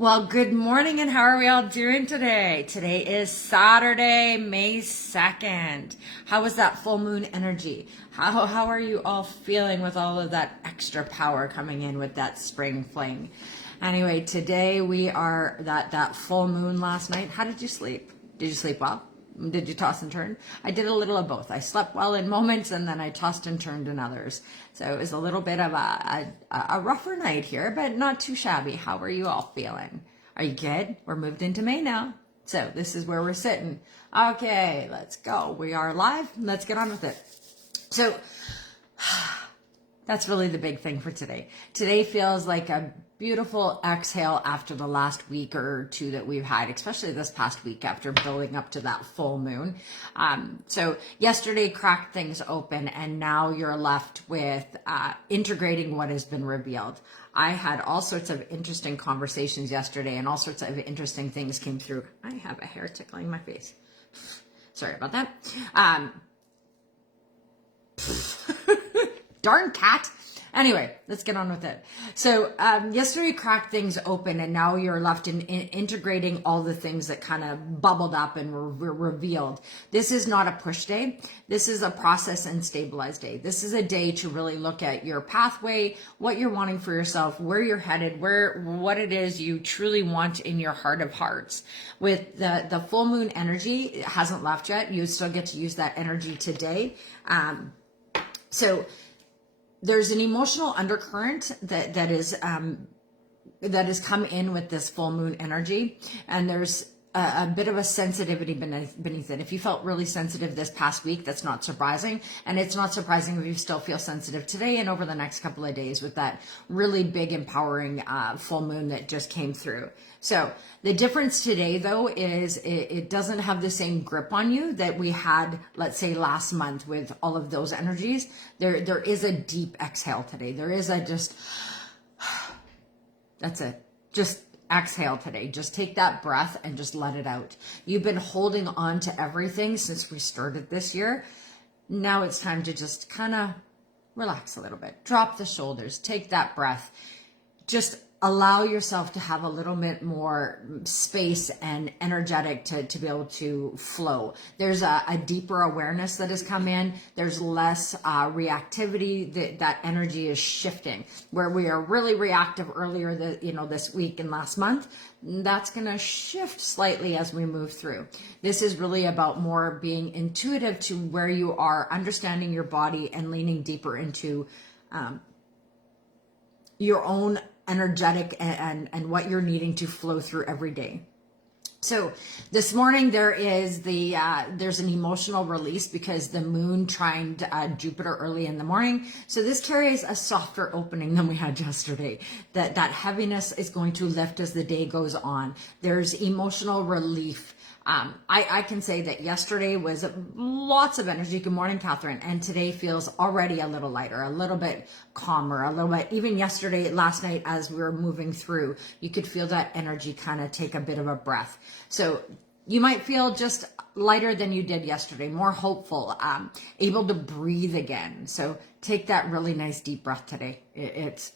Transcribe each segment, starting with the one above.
Well, good morning, and how are we all doing today? Today is Saturday, May 2nd. How was that full moon energy? How are you all feeling with all of that extra power coming in with that spring fling? Anyway, today we are that full moon last night. How did you sleep? Did you sleep well? Did you toss and turn? I did a little of both. I slept well in moments and then I tossed and turned in others. So it was a little bit of a rougher night here, but not too shabby. How are you all feeling? Are you good? We're moved into May now. So this is where we're sitting. Okay, let's go. We are live. Let's get on with it. So that's really the big thing for today. Today feels like a beautiful exhale after the last week or two that we've had, especially this past week after building up to that full moon. So yesterday cracked things open and now you're left with integrating what has been revealed. I had all sorts of interesting conversations yesterday and all sorts of interesting things came through. I have a hair tickling my face. Sorry about that. Darn cat. Anyway, let's get on with it. So yesterday cracked things open and now you're left in integrating all the things that kind of bubbled up and were revealed. This is not a push day. This is a process and stabilize day. This is a day to really look at your pathway, what you're wanting for yourself, where you're headed, what it is you truly want in your heart of hearts. With the full moon energy, it hasn't left yet. You still get to use that energy today. So there's an emotional undercurrent that has come in with this full moon energy, and there's a bit of a sensitivity beneath it. If you felt really sensitive this past week, that's not surprising, and it's not surprising if you still feel sensitive today and over the next couple of days with that really big empowering full moon that just came through. So the difference today, though, is it doesn't have the same grip on you that we had, let's say, last month with all of those energies. There is a deep exhale today. There is a just, that's it. Just exhale today. Just take that breath and just let it out. You've been holding on to everything since we started this year. Now it's time to just kind of relax a little bit. Drop the shoulders. Take that breath. Just allow yourself to have a little bit more space and energetic to be able to flow. There's a deeper awareness that has come in. There's less reactivity. That energy is shifting. Where we are really reactive earlier this week and last month, that's going to shift slightly as we move through. This is really about more being intuitive to where you are, understanding your body and leaning deeper into your own energetic and what you're needing to flow through every day. So this morning there's an emotional release because the moon trined Jupiter early in the morning. So this carries a softer opening than we had yesterday. That heaviness is going to lift as the day goes on. There's emotional relief. I can say that yesterday was lots of energy. Good morning, Catherine. And today feels already a little lighter, a little bit calmer, a little bit, even yesterday, last night, as we were moving through, you could feel that energy kind of take a bit of a breath. So you might feel just lighter than you did yesterday, more hopeful, able to breathe again. So take that really nice deep breath today. It's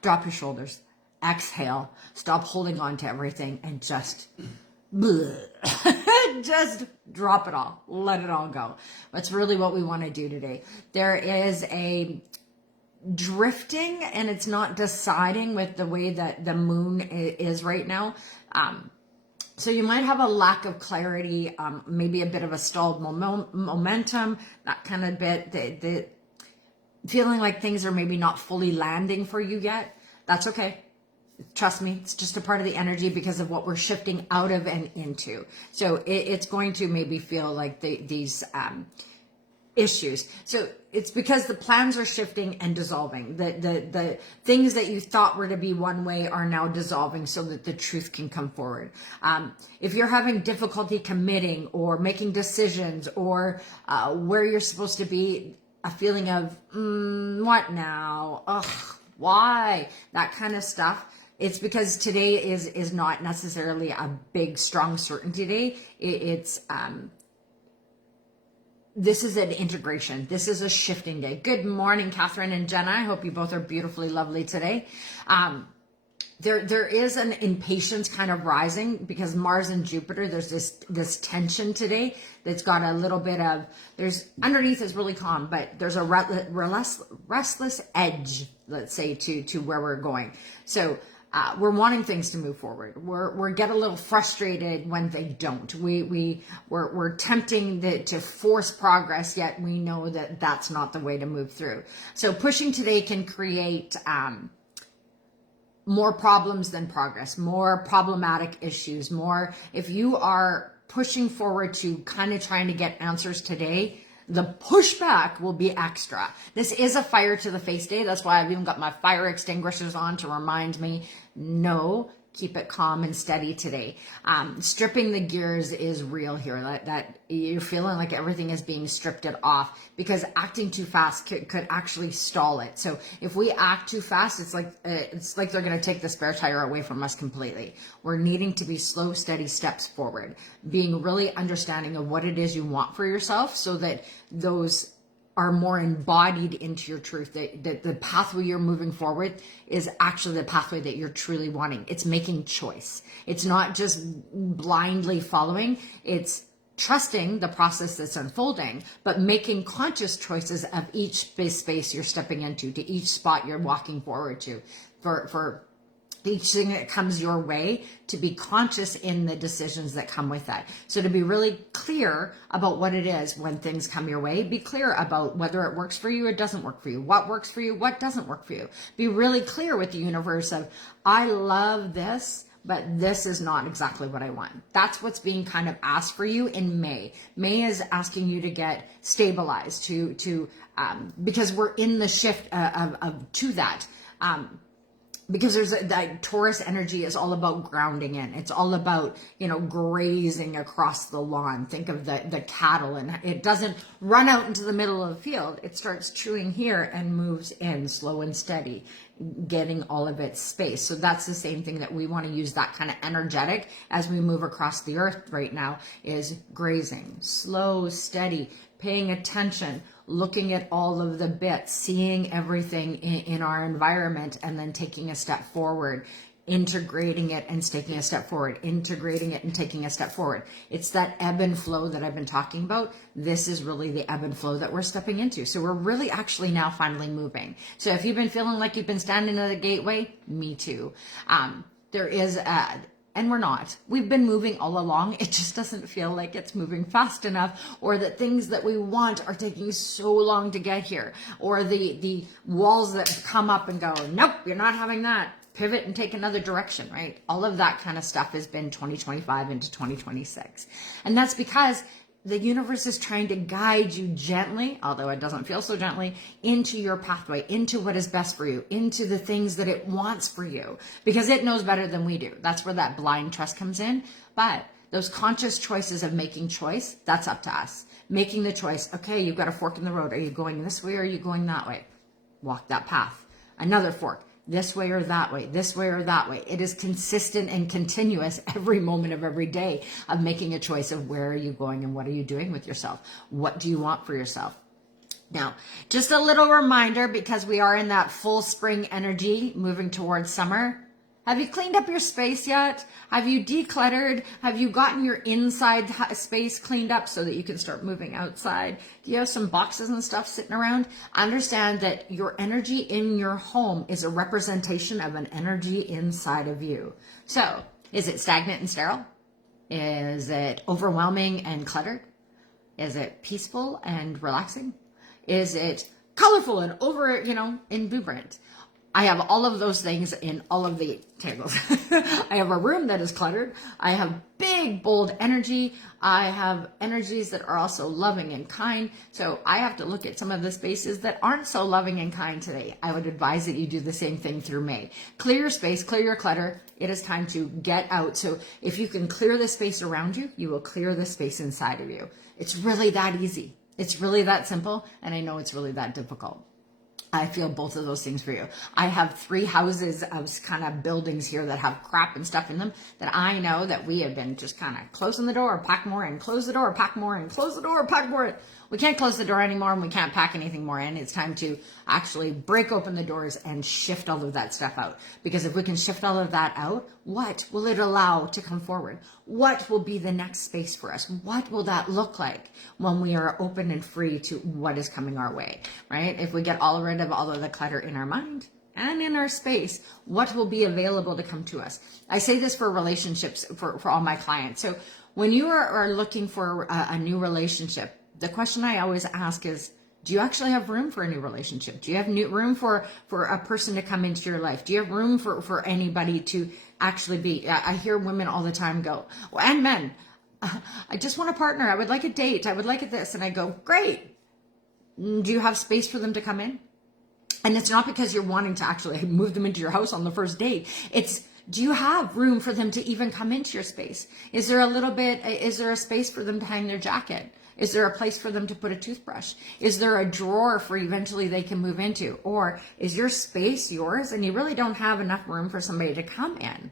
drop your shoulders, exhale, stop holding on to everything and just just drop it all, let it all go. That's really what we want to do today. There is a drifting and it's not deciding with the way that the moon is right now. So you might have a lack of clarity, maybe a bit of a stalled momentum, that kind of bit, the feeling like things are maybe not fully landing for you yet. That's okay. Trust me, it's just a part of the energy because of what we're shifting out of and into. So it's going to maybe feel like these issues. So it's because the plans are shifting and dissolving. The things that you thought were to be one way are now dissolving so that the truth can come forward. If you're having difficulty committing or making decisions or where you're supposed to be, a feeling of, what now? Ugh, why? That kind of stuff. It's because today is not necessarily a big, strong certainty day. This is an integration. This is a shifting day. Good morning, Catherine and Jenna. I hope you both are beautifully lovely today. there is an impatience kind of rising because Mars and Jupiter, there's this tension today that's got a little bit of, there's underneath is really calm, but there's a restless edge, let's say, to where we're going. So we're wanting things to move forward. We're get a little frustrated when they don't. We're tempting to force progress, yet we know that that's not the way to move through. So pushing today can create more problems than progress, more problematic issues, more, if you are pushing forward to kind of trying to get answers today, the pushback will be extra. This is a fire to the face day. That's why I've even got my fire extinguishers on to remind me, no, keep it calm and steady today. Stripping the gears is real here. That you're feeling like everything is being stripped it off, because acting too fast could actually stall it. So if we act too fast, it's like they're going to take the spare tire away from us completely. We're needing to be slow, steady steps forward, being really understanding of what it is you want for yourself, so that those are more embodied into your truth, that the pathway you're moving forward is actually the pathway that you're truly wanting. It's making choice. It's not just blindly following. It's trusting the process that's unfolding, but making conscious choices of each space you're stepping into, to each spot you're walking forward to, for each thing that comes your way, to be conscious in the decisions that come with that. So to be really clear about what it is when things come your way, be clear about whether it works for you or doesn't work for you, what works for you, what doesn't work for you. Be really clear with the universe of, I love this, but this is not exactly what I want. That's what's being kind of asked for you in May. May is asking you to get stabilized, because we're in the shift to that. Because there's that Taurus energy is all about grounding in. It's all about, grazing across the lawn. Think of the cattle, and it doesn't run out into the middle of the field. It starts chewing here and moves in slow and steady, getting all of its space. So that's the same thing that we want to use, that kind of energetic as we move across the earth right now, is grazing, slow, steady, paying attention, looking at all of the bits, seeing everything in our environment, and then taking a step forward, integrating it and taking a step forward, integrating it and taking a step forward. It's that ebb and flow that I've been talking about. This is really the ebb and flow that we're stepping into. So we're really actually now finally moving. So if you've been feeling like you've been standing at the gateway, me too. There is and we're not. We've been moving all along. It just doesn't feel like it's moving fast enough, or that things that we want are taking so long to get here, or the walls that come up and go, nope, you're not having that. Pivot and take another direction, right? All of that kind of stuff has been 2025 into 2026. And that's because the universe is trying to guide you gently, although it doesn't feel so gently, into your pathway, into what is best for you, into the things that it wants for you, because it knows better than we do. That's where that blind trust comes in. But those conscious choices of making choice, that's up to us. Making the choice, okay, you've got a fork in the road. Are you going this way or are you going that way? Walk that path. Another fork. This way or that way, this way or that way. It is consistent and continuous every moment of every day of making a choice of where are you going and what are you doing with yourself? What do you want for yourself? Now, just a little reminder, because we are in that full spring energy moving towards summer. Have you cleaned up your space yet? Have you decluttered? Have you gotten your inside space cleaned up so that you can start moving outside? Do you have some boxes and stuff sitting around? Understand that your energy in your home is a representation of an energy inside of you. So, is it stagnant and sterile? Is it overwhelming and cluttered? Is it peaceful and relaxing? Is it colorful and exuberant? I have all of those things in all of the tables. I have a room that is cluttered. I have big, bold energy. I have energies that are also loving and kind. So I have to look at some of the spaces that aren't so loving and kind today. I would advise that you do the same thing through May. Clear your space, clear your clutter. It is time to get out. So if you can clear the space around you, you will clear the space inside of you. It's really that easy. It's really that simple. And I know it's really that difficult. I feel both of those things for you. I have 3 houses of kind of buildings here that have crap and stuff in them that I know that we have been just kind of closing the door, pack more in, close the door, pack more in, close the door, pack more in. we can't close the door anymore and we can't pack anything more in. It's time to actually break open the doors and shift all of that stuff out. Because if we can shift all of that out, what will it allow to come forward? What will be the next space for us? What will that look like when we are open and free to what is coming our way, right? If we get rid of all of the clutter in our mind and in our space, what will be available to come to us? I say this for relationships, for all my clients. So when you are looking for a new relationship, the question I always ask is, do you actually have room for a new relationship? Do you have room for a person to come into your life? Do you have room for anybody to actually be? I hear women all the time go, and men, I just want a partner. I would like a date. I would like this. And I go, great. Do you have space for them to come in? And it's not because you're wanting to actually move them into your house on the first date. It's, do you have room for them to even come into your space? Is there a space for them to hang their jacket? Is there a place for them to put a toothbrush? Is there a drawer for eventually they can move into? Or is your space yours and you really don't have enough room for somebody to come in?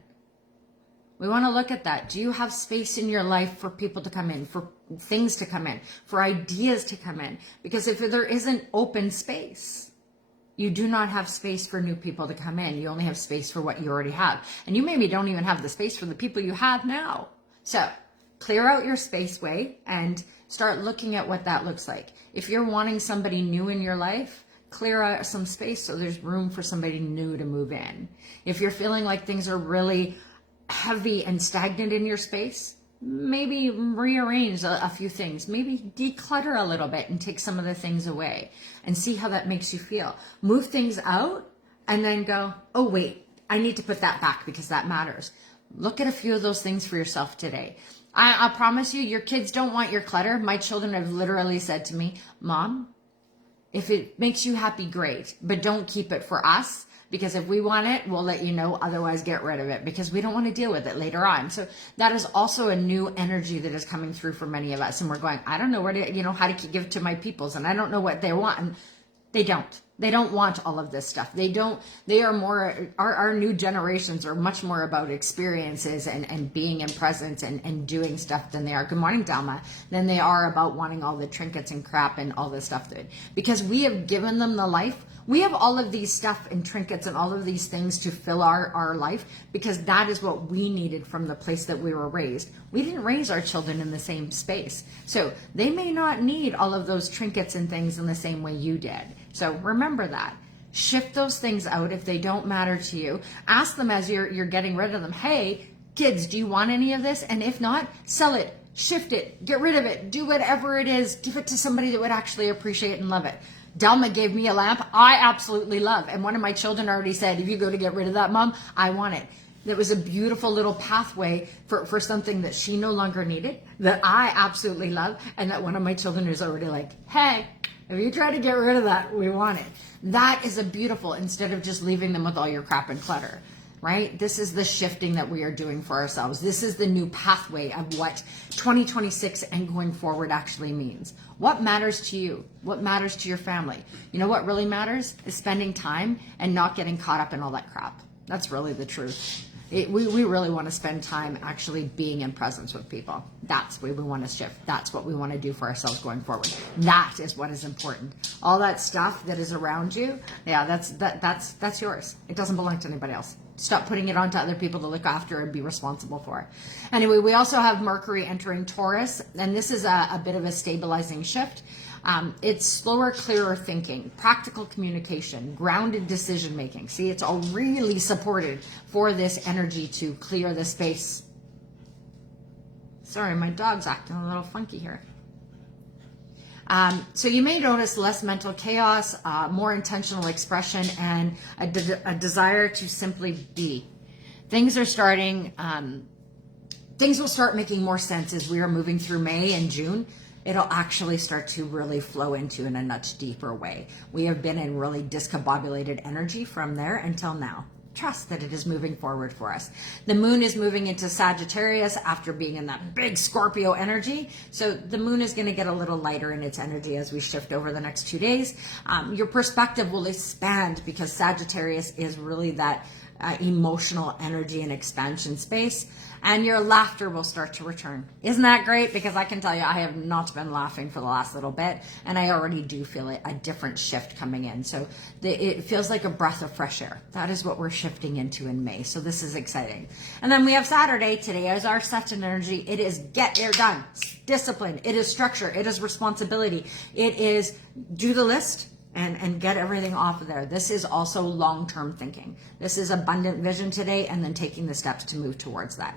We want to look at that. Do you have space in your life for people to come in, for things to come in, for ideas to come in? Because if there isn't open space, you do not have space for new people to come in. You only have space for what you already have. And you maybe don't even have the space for the people you have now. So clear out your spaceway and start looking at what that looks like. If you're wanting somebody new in your life, clear out some space so there's room for somebody new to move in. If you're feeling like things are really heavy and stagnant in your space, maybe rearrange a few things, maybe declutter a little bit and take some of the things away and see how that makes you feel. Move things out and then go, oh wait, I need to put that back because that matters. Look at a few of those things for yourself today. I promise you, your kids don't want your clutter. My children have literally said to me, Mom, if it makes you happy, great, but don't keep it for us. Because if we want it, we'll let you know. Otherwise, get rid of it because we don't want to deal with it later on. So that is also a new energy that is coming through for many of us. And we're going, I don't know where to, how to give to my peoples. And I don't know what they want. And they don't. They don't want all of this stuff. They are more, our new generations are much more about experiences and being in presence and doing stuff than they are, good morning, Dalma, than they are about wanting all the trinkets and crap and all this stuff. Because we have given them the life. We have all of these stuff and trinkets and all of these things to fill our life because that is what we needed from the place that we were raised. We didn't raise our children in the same space. So they may not need all of those trinkets and things in the same way you did. So remember that. Shift those things out if they don't matter to you. Ask them as you're getting rid of them, hey, kids, do you want any of this? And if not, sell it, shift it, get rid of it, do whatever it is, give it to somebody that would actually appreciate and love it. Delma gave me a lamp I absolutely love. And one of my children already said, if you go to get rid of that, Mom, I want it. That was a beautiful little pathway for something that she no longer needed, that I absolutely love. And that one of my children is already like, hey, if you try to get rid of that, we want it. That is a beautiful, instead of just leaving them with all your crap and clutter, right? This is the shifting that we are doing for ourselves. This is the new pathway of what 2026 and going forward actually means. What matters to you? What matters to your family? You know what really matters is spending time and not getting caught up in all that crap. That's really the truth. We really want to spend time actually being in presence with people. That's where we want to shift. That's what we want to do for ourselves going forward. That is what is important. All that stuff that is around you, yeah, that's yours. It doesn't belong to anybody else. Stop putting it onto other people to look after and be responsible for. Anyway, we also have Mercury entering Taurus, and this is a bit of a stabilizing shift. It's slower, clearer thinking, practical communication, grounded decision making. See, it's all really supported for this energy to clear the space. Sorry, my dog's acting a little funky here. So you may notice less mental chaos, more intentional expression, and a desire to simply be. Things will start making more sense as we are moving through May and June. It'll actually start to really flow into in a much deeper way. We have been in really discombobulated energy from there until now. Trust that it is moving forward for us. The moon is moving into Sagittarius after being in that big Scorpio energy. So the moon is going to get a little lighter in its energy as we shift over the next 2 days. Your perspective will expand because Sagittarius is really that emotional energy and expansion space, and your laughter will start to return. Isn't that great? Because I can tell you, I have not been laughing for the last little bit, and I already do feel a different shift coming in. So it feels like a breath of fresh air. That is what we're shifting into in May. So this is exciting. And then we have Saturday. Today is our second energy. It is get it done. Discipline. It is structure. It is responsibility. It is do the list and get everything off of there. This is also long-term thinking. This is abundant vision today, and then taking the steps to move towards that.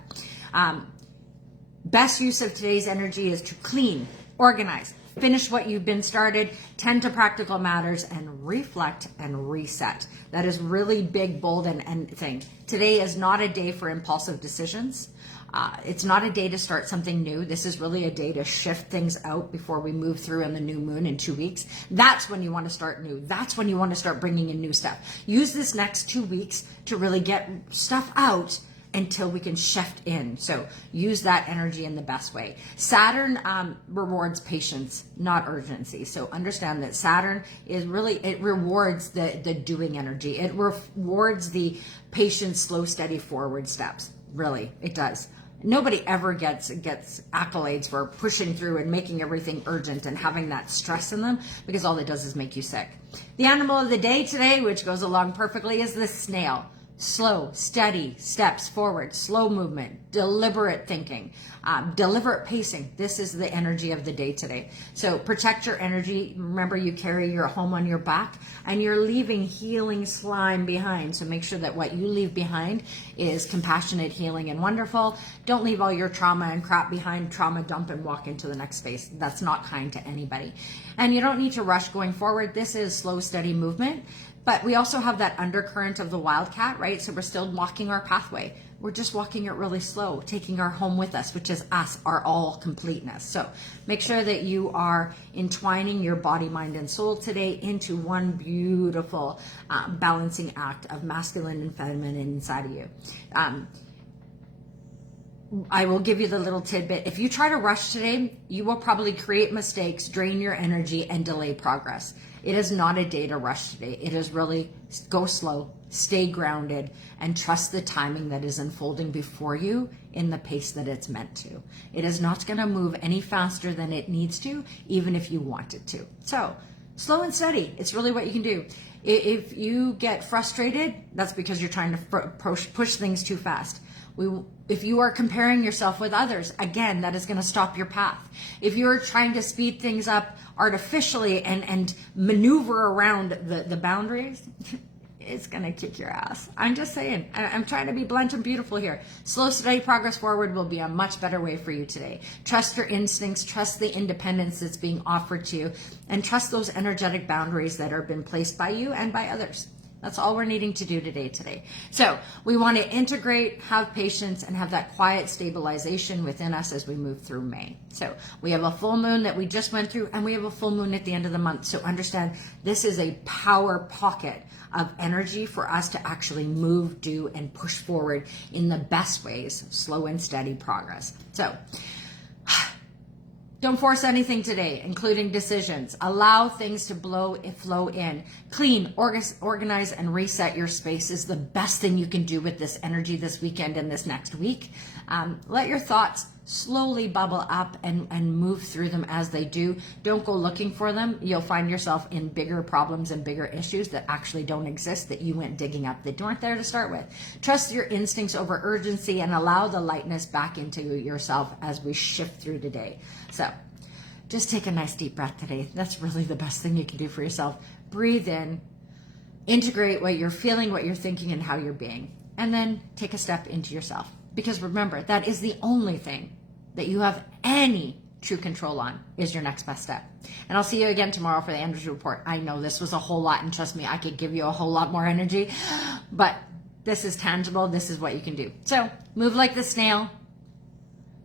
Best use of today's energy is to clean, organize, finish what you've been started, tend to practical matters, and reflect and reset. That is really big, bold, and thing. Today is not a day for impulsive decisions. It's not a day to start something new. This is really a day to shift things out before we move through in the new moon in 2 weeks. That's when you want to start new. That's when you want to start bringing in new stuff. Use this next 2 weeks to really get stuff out until we can shift in. So use that energy in the best way. Saturn rewards patience, not urgency. So understand that Saturn is really, it rewards the doing energy. It rewards the patient, slow, steady forward steps. Really, it does. Nobody ever gets accolades for pushing through and making everything urgent and having that stress in them, because all it does is make you sick. The animal of the day today, which goes along perfectly, is the snail. Slow, steady steps forward, slow movement, deliberate thinking, deliberate pacing. This is the energy of the day today. So protect your energy. Remember, you carry your home on your back, and you're leaving healing slime behind. So make sure that what you leave behind is compassionate, healing, and wonderful. Don't leave all your trauma and crap behind. Trauma dump and walk into the next space. That's not kind to anybody. And you don't need to rush going forward. This is slow, steady movement. But we also have that undercurrent of the Wildcat, right? So we're still walking our pathway. We're just walking it really slow, taking our home with us, which is us, our all completeness. So make sure that you are entwining your body, mind, and soul today into one beautiful balancing act of masculine and feminine inside of you. I will give you the little tidbit. If you try to rush today, you will probably create mistakes, drain your energy, and delay progress. It is not a day to rush today. It is really go slow, stay grounded, and trust the timing that is unfolding before you in the pace that it's meant to. It is not going to move any faster than it needs to, even if you want it to. So slow and steady. It's really what you can do. If you get frustrated, that's because you're trying to push things too fast. If you are comparing yourself with others, again, that is going to stop your path. If you're trying to speed things up artificially and maneuver around the boundaries, it's going to kick your ass. I'm just saying. I'm trying to be blunt and beautiful here. Slow, steady progress forward will be a much better way for you today. Trust your instincts, trust the independence that's being offered to you, and trust those energetic boundaries that have been placed by you and by others. That's all we're needing to do today. So we want to integrate, have patience, and have that quiet stabilization within us as we move through May. So we have a full moon that we just went through, and we have a full moon at the end of the month. So understand, this is a power pocket of energy for us to actually move, do, and push forward in the best ways, slow and steady progress. So don't force anything today, including decisions. Allow things to flow in. Clean, organize, and reset your space is the best thing you can do with this energy this weekend and this next week. Let your thoughts slowly bubble up and move through them as they do. Don't go looking for them. You'll find yourself in bigger problems and bigger issues that actually don't exist, that you went digging up, that weren't there to start with. Trust your instincts over urgency and allow the lightness back into yourself as we shift through today. So just take a nice deep breath today. That's really the best thing you can do for yourself. Breathe in, integrate what you're feeling, what you're thinking, and how you're being, and then take a step into yourself. Because remember, that is the only thing that you have any true control on, is your next best step. And I'll see you again tomorrow for the energy report. I know this was a whole lot, and trust me, I could give you a whole lot more energy, but this is tangible. This is what you can do. So move like the snail.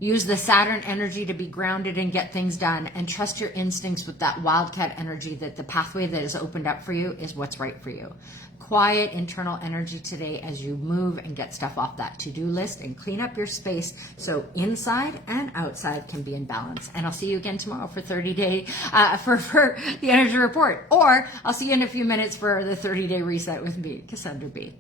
Use the Saturn energy to be grounded and get things done, and trust your instincts with that Wildcat energy, that the pathway that is opened up for you is what's right for you. Quiet internal energy today as you move and get stuff off that to-do list and clean up your space so inside and outside can be in balance. And I'll see you again tomorrow for 30-day for the energy report, or I'll see you in a few minutes for the 30-day reset with me, Cassandra B.